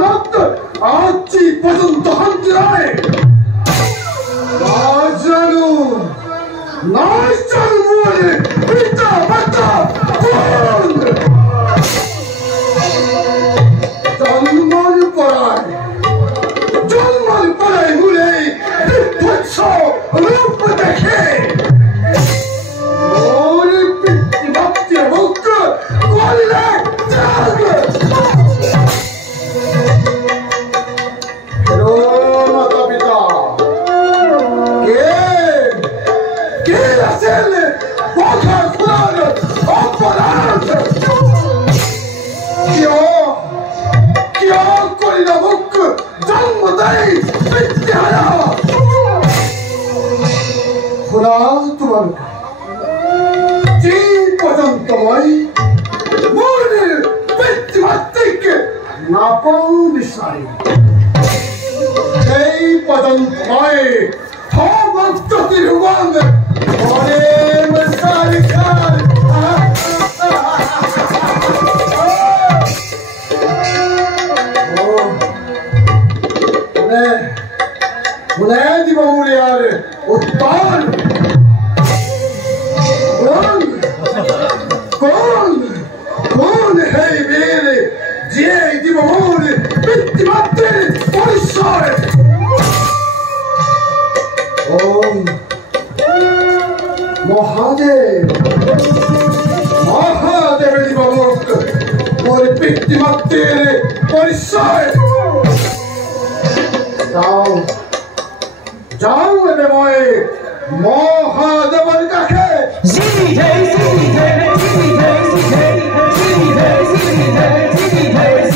মনত আজি পর্যন্ত হান্তি নাই নাজানো মোরে পিতা মাতা কোন জন্মর পরায় মুলে বিভৎস রূপ দেখে মোরে পিতৃ ভক্তি মুক্ত করলে মাতা পিতা কে আছেন কথা শোনার অপরাধ क्यों कोई ना मुख जन्म दे विद्यालय खुदा तुम्हारे जी पर्यंत मैं मोरे विद्यार्थिक नापन विषय এই पर्यंत मैं भक्त तिरुवंग मोरे मसारी Khan di memoriare uttan con hei vere je di memoriare bitti matte polissare Mahadev di memoriare por bitti matte polissare जाओ मेरे मोए महादेवर काके जी जय जी जय जी जय जी जय जी जय जी जय जी जय